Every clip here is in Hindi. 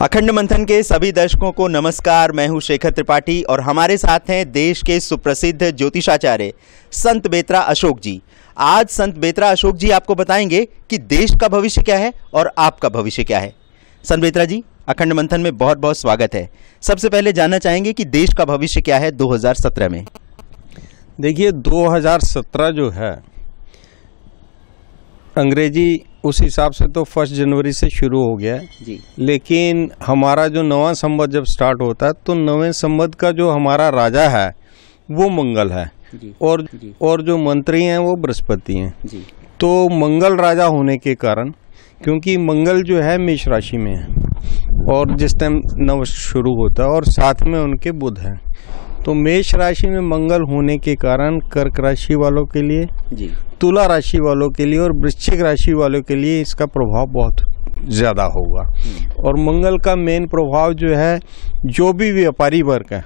अखंड मंथन के सभी दर्शकों को नमस्कार। मैं हूं शेखर त्रिपाठी और हमारे साथ हैं देश के सुप्रसिद्ध ज्योतिषाचार्य संत बेत्रा अशोक जी। आज संत बेत्रा अशोक जी आपको बताएंगे कि देश का भविष्य क्या है और आपका भविष्य क्या है। संत बेत्रा जी, अखंड मंथन में बहुत बहुत स्वागत है। सबसे पहले जानना चाहेंगे कि देश का भविष्य क्या है 2017 में। देखिए, 2017 जो है अंग्रेजी उस हिसाब से तो 1 जनवरी से शुरू हो गया है जी। लेकिन हमारा जो नवा संवत जब स्टार्ट होता है तो नवे संवत का जो हमारा राजा है वो मंगल है जी। और जो मंत्री हैं वो बृहस्पति हैं जी। तो मंगल राजा होने के कारण, क्योंकि मंगल जो है मेष राशि में है और जिस टाइम नव शुरू होता है और साथ में उनके बुध हैं, तो मेष राशि में मंगल होने के कारण कर्क राशि वालों के लिए जी, तुला राशि वालों के लिए और वृश्चिक राशि वालों के लिए इसका प्रभाव बहुत ज़्यादा होगा। और मंगल का मेन प्रभाव जो है, जो भी व्यापारी वर्ग है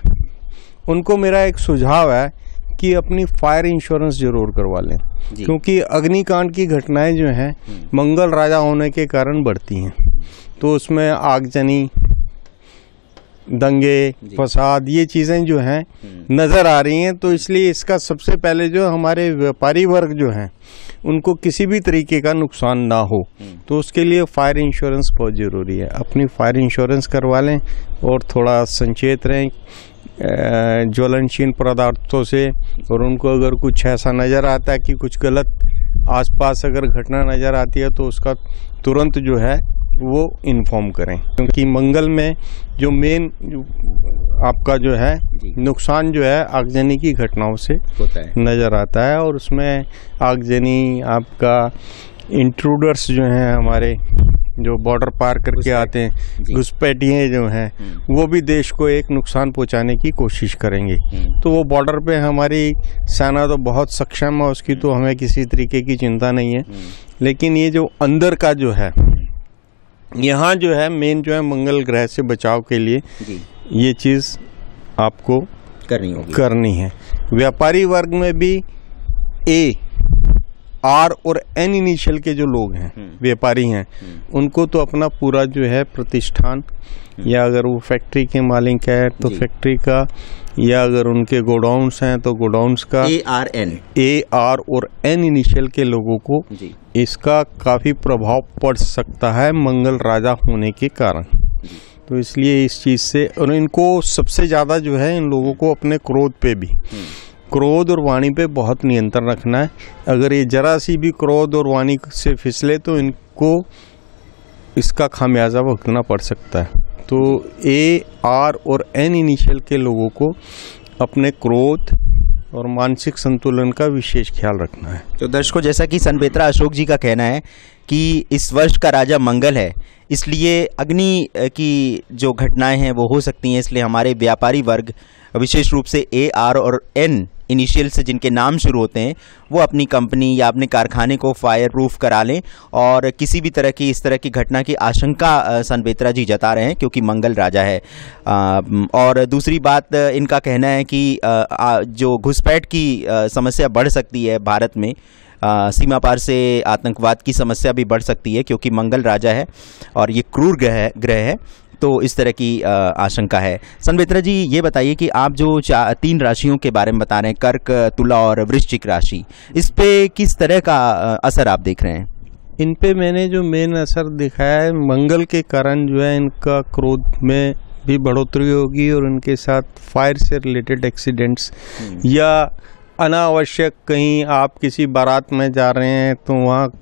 उनको मेरा एक सुझाव है कि अपनी फायर इंश्योरेंस जरूर करवा लें, क्योंकि अग्निकांड की घटनाएं जो हैं मंगल राजा होने के कारण बढ़ती हैं। तो उसमें आगजनी, दंगे, फसाद, ये चीज़ें जो हैं नज़र आ रही हैं। तो इसलिए इसका सबसे पहले जो हमारे व्यापारी वर्ग जो हैं उनको किसी भी तरीके का नुकसान ना हो, तो उसके लिए फायर इंश्योरेंस बहुत ज़रूरी है। अपनी फायर इंश्योरेंस करवा लें और थोड़ा संचेत रहें ज्वलनशील पदार्थों से। और उनको अगर कुछ ऐसा नज़र आता है कि कुछ गलत आसपास अगर घटना नज़र आती है तो उसका तुरंत जो है वो इन्फॉर्म करें, क्योंकि मंगल में जो मेन आपका जो है नुकसान जो है आगजनी की घटनाओं से होता है, नज़र आता है। और उसमें आगजनी, आपका इंट्रूडर्स जो हैं हमारे जो बॉर्डर पार करके आते हैं, घुसपैठिए जो हैं वो भी देश को एक नुकसान पहुंचाने की कोशिश करेंगे। तो वो बॉर्डर पे हमारी सेना तो बहुत सक्षम है, उसकी तो हमें किसी तरीके की चिंता नहीं है। लेकिन ये जो अंदर का जो है, यहाँ जो है मेन जो है मंगल ग्रह से बचाव के लिए ये चीज़ आपको करनी है। व्यापारी वर्ग में भी ए, आर और एन इनिशियल के जो लोग हैं व्यापारी हैं, उनको तो अपना पूरा जो है प्रतिष्ठान, या अगर वो फैक्ट्री के मालिक है तो फैक्ट्री का, या अगर उनके गोडाउन्स हैं तो गोडाउन्स का, ए, आर और एन इनिशियल के लोगों को इसका काफ़ी प्रभाव पड़ सकता है मंगल राजा होने के कारण। तो इसलिए इस चीज़ से, और इनको सबसे ज़्यादा जो है इन लोगों को अपने क्रोध पे भी, क्रोध और वाणी पे बहुत नियंत्रण रखना है। अगर ये जरा सी भी क्रोध और वाणी से फिसले तो इनको इसका खामियाजा भुगतना पड़ सकता है। तो ए, आर और एन इनिशियल के लोगों को अपने क्रोध और मानसिक संतुलन का विशेष ख्याल रखना है। तो दर्शकों, जैसा कि संत बेत्रा अशोक जी का कहना है कि इस वर्ष का राजा मंगल है, इसलिए अग्नि की जो घटनाएं हैं वो हो सकती हैं। इसलिए हमारे व्यापारी वर्ग, विशेष रूप से ए, आर और एन इनिशियल से जिनके नाम शुरू होते हैं, वो अपनी कंपनी या अपने कारखाने को फायर प्रूफ करा लें। और किसी भी तरह की इस तरह की घटना की आशंका संत बेत्रा जी जता रहे हैं, क्योंकि मंगल राजा है। और दूसरी बात, इनका कहना है कि जो घुसपैठ की समस्या बढ़ सकती है भारत में, सीमा पार से आतंकवाद की समस्या भी बढ़ सकती है, क्योंकि मंगल राजा है और ये क्रूर ग्रह है। तो इस तरह की आशंका है। संत बेत्रा जी, ये बताइए कि आप जो 3 राशियों के बारे में बता रहे हैं, कर्क, तुला और वृश्चिक राशि, इस पे किस तरह का असर आप देख रहे हैं? इन पे मैंने जो मेन असर दिखाया है, मंगल के कारण जो है इनका क्रोध में भी बढ़ोतरी होगी और उनके साथ फायर से रिलेटेड एक्सीडेंट्स, या अनावश्यक कहीं आप किसी बारात में जा रहे हैं तो वहाँ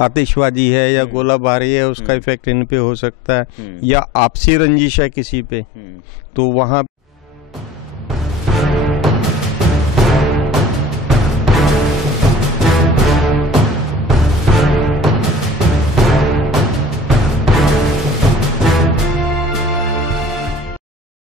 आतिशबाजी है या गोलाबारी है, उसका इफेक्ट इन पे हो सकता है, या आपसी रंजिश है किसी पे, तो वहाँ